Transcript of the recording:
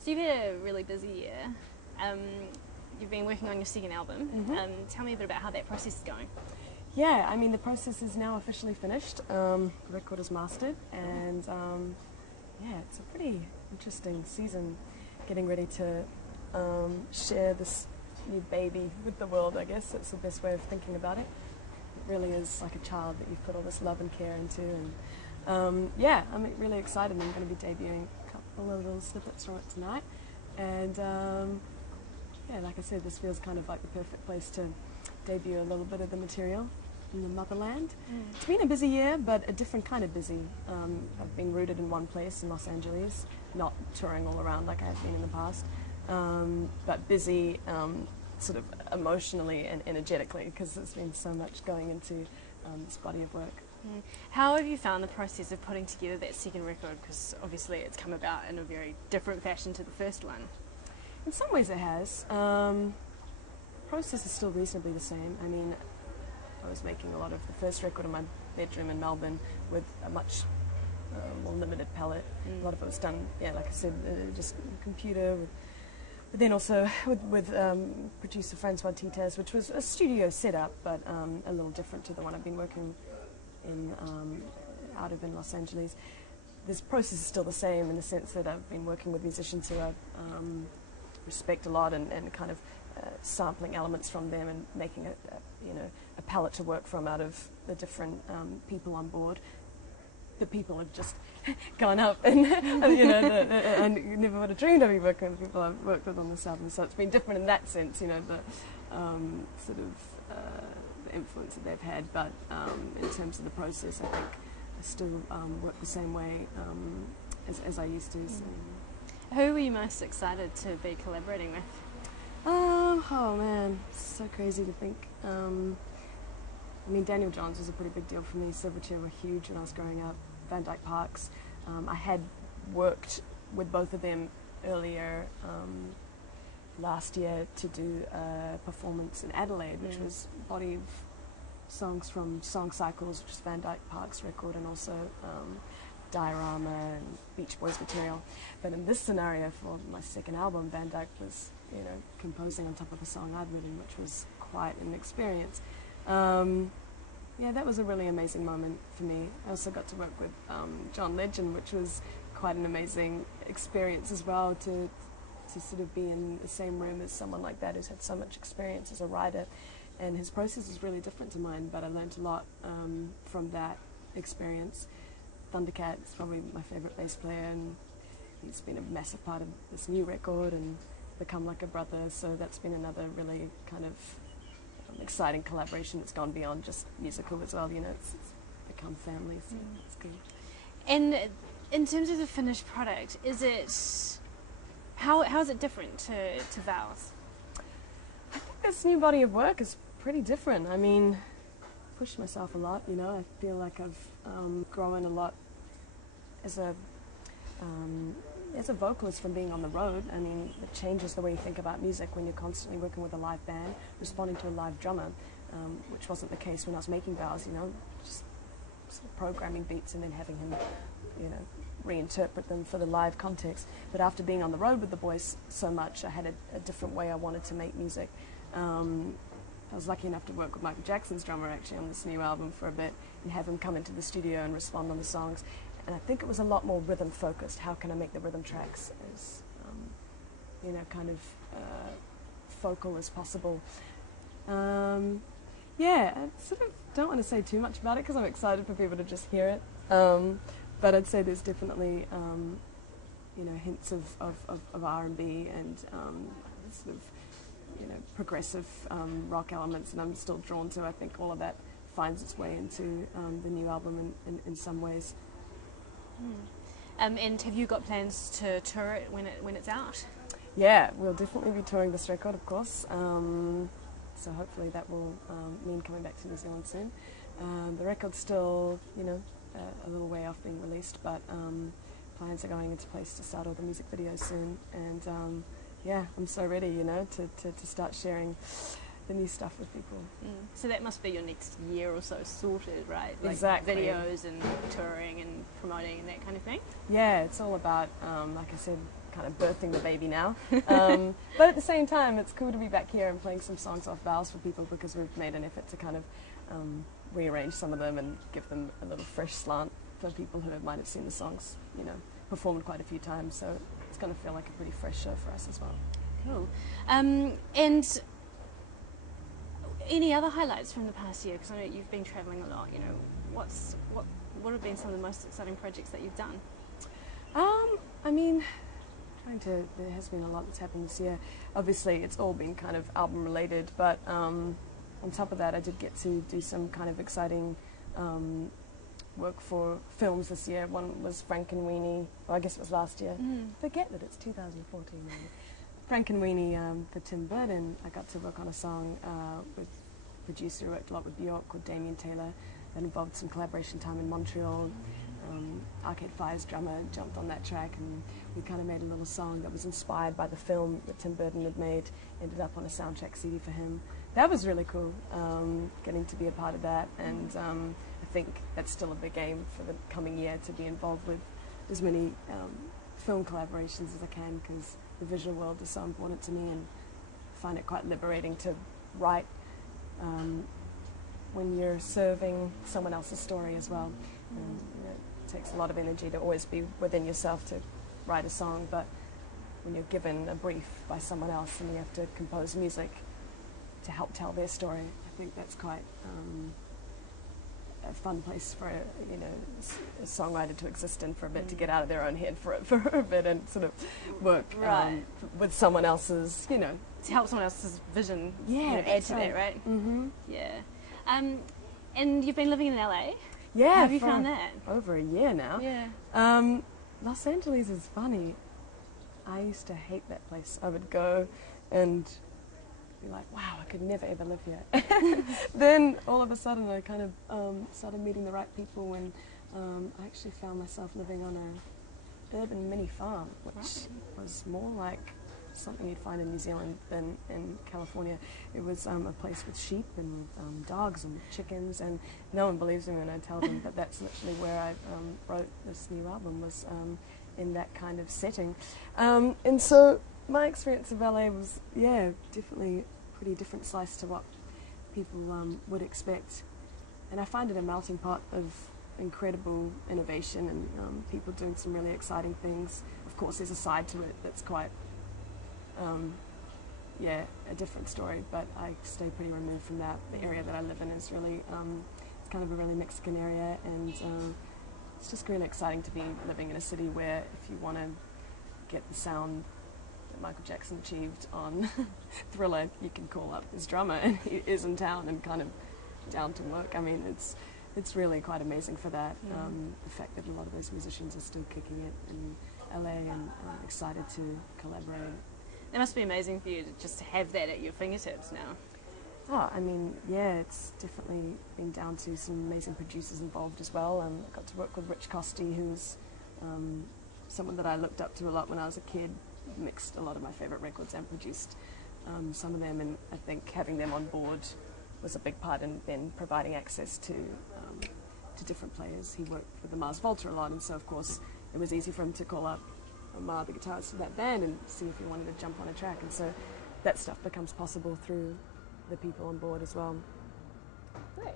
So you've had a really busy year. You've been working on your second album. Tell me a bit about how that process is going. Yeah, I mean the process is now officially finished. The record is mastered, and yeah, it's a pretty interesting season, getting ready to share this new baby with the world. I guess that's the best way of thinking about it. It really is like a child that you've put all this love and care into, and yeah, I'm really excited. I'm going to be debuting a couple of little snippets from it tonight, and yeah, like I said, this feels kind of like the perfect place to debut a little bit of the material in the motherland. It's been a busy year, but a different kind of busy. I've been rooted in one place in Los Angeles, not touring all around like I have been in the past, but busy sort of emotionally and energetically, because there's been so much going into this body of work. How have you found the process of putting together that second record? Because obviously it's come about in a very different fashion to the first one. In some ways it has. The process is still reasonably the same. I mean, I was making a lot of the first record in my bedroom in Melbourne with a much more limited palette. A lot of it was done, yeah, like I said, just on the computer, but then also with producer Francois Tites, which was a studio setup, but a little different to the one I've been working in out of in Los Angeles. This process is still the same in the sense that I've been working with musicians who I respect a lot, and kind of sampling elements from them and making a palette to work from out of the different people on board. The people have just gone up, and I never would have dreamed I'd be working with people I've worked with on this album. So it's been different in that sense, you know, the sort of the influence that they've had. But in terms of the process, I think I still work the same way as I used to. So. Who were you most excited to be collaborating with? Oh man, it's so crazy to think. I mean, Daniel Johns was a pretty big deal for me. Silverchair were huge when I was growing up. Dyke Parks. I had worked with both of them earlier last year to do a performance in Adelaide, which was a body of songs from Song Cycles, which is Dyke Parks' record, and also Diorama and Beach Boys material. But in this scenario for my second album, Dyke was, you know, composing on top of a song I'd written, which was quite an experience. Yeah, that was a really amazing moment for me. I also got to work with John Legend, which was quite an amazing experience as well, to sort of be in the same room as someone like that who's had so much experience as a writer. And his process is really different to mine, but I learned a lot from that experience. Thundercat is probably my favourite bass player, and he's been a massive part of this new record and become like a brother, so that's been another really kind of exciting collaboration that's gone beyond just musical as well, you know, it's become family, so it's good. And in terms of the finished product, is it, how is it different to Vows? I think this new body of work is pretty different. I mean, pushed myself a lot, you know. I feel like I've grown a lot as a vocalist from being on the road. I mean, it changes the way you think about music when you're constantly working with a live band, responding to a live drummer, which wasn't the case when I was making Vows, you know, just sort of programming beats and then having him, you know, reinterpret them for the live context. But after being on the road with the boys so much, I had a different way I wanted to make music. I was lucky enough to work with Michael Jackson's drummer actually on this new album for a bit and have him come into the studio and respond on the songs. And I think it was a lot more rhythm focused. How can I make the rhythm tracks as, you know, kind of focal as possible? Yeah, I sort of don't want to say too much about it because I'm excited for people to just hear it. But I'd say there's definitely, you know, hints of R&B and sort of, you know, progressive rock elements, and I'm still drawn to. I think all of that finds its way into the new album in some ways. And have you got plans to tour it when it's out? Yeah, we'll definitely be touring this record, of course. So hopefully that will mean coming back to New Zealand soon. The record's still, you know, a little way off being released, but plans are going into place to start all the music videos soon. And yeah, I'm so ready, you know, to start sharing the new stuff with people. So that must be your next year or so sorted, right? Like Exactly. videos and touring and promoting and that kind of thing? Yeah, it's all about, like I said, kind of birthing the baby now. But at the same time, it's cool to be back here and playing some songs off Vows for people, because we've made an effort to kind of rearrange some of them and give them a little fresh slant for people who might have seen the songs, you know, performed quite a few times. So it's going to feel like a pretty fresh show for us as well. Cool. And any other highlights from the past year? Because I know you've been travelling a lot. You know, what have been some of the most exciting projects that you've done? I mean, there has been a lot that's happened this year. Obviously, it's all been kind of album related, but on top of that, I did get to do some kind of exciting work for films this year. One was Frankenweenie. Well, I guess it was last year. Forget that it's 2014. Frankenweenie for Tim Burton. I got to work on a song with a producer who worked a lot with Bjork called Damien Taylor. That involved some collaboration time in Montreal. Arcade Fire's drummer jumped on that track, and we kind of made a little song that was inspired by the film that Tim Burton had made. Ended up on a soundtrack CD for him. That was really cool, getting to be a part of that, and I think that's still a big aim for the coming year, to be involved with as many film collaborations as I can, because the visual world is so important to me, and I find it quite liberating to write when you're serving someone else's story as well. And, you know, it takes a lot of energy to always be within yourself to write a song, but when you're given a brief by someone else and you have to compose music to help tell their story, I think that's quite a fun place for a songwriter to exist in for a bit, to get out of their own head for a bit and sort of work with someone else's, you know, to help someone else's vision, yeah, add to that, right? Yeah. And you've been living in LA? Yeah. How have you found that? Over a year now. Yeah. Los Angeles is funny. I used to hate that place. I would go and be like, wow, I could never ever live here. Then all of a sudden I kind of started meeting the right people, and I actually found myself living on a urban mini farm, which was more like something you'd find in New Zealand than in California. It was a place with sheep and dogs and chickens, and no one believes me when I tell them, but that's literally where I wrote this new album, was in that kind of setting. And so my experience of LA was, yeah, definitely a pretty different slice to what people would expect. And I find it a melting pot of incredible innovation and people doing some really exciting things. Of course, there's a side to it that's quite a different story, but I stay pretty removed from that. The area that I live in is really, it's kind of a really Mexican area, and it's just really exciting to be living in a city where if you want to get the sound that Michael Jackson achieved on Thriller, you can call up his drummer and he is in town and kind of down to work. I mean, it's really quite amazing for that. The fact that a lot of those musicians are still kicking it in LA, and I'm excited to collaborate. It must be amazing for you to just have that at your fingertips now. Oh, I mean, yeah, it's definitely been down to some amazing producers involved as well. I got to work with Gotye, who's someone that I looked up to a lot when I was a kid, mixed a lot of my favourite records and produced some of them, and I think having them on board was a big part in then providing access to different players. He worked with the Mars Volta a lot, and so of course it was easy for him to call up Omar, the guitarist of that band, and see if he wanted to jump on a track, and so that stuff becomes possible through the people on board as well. Great.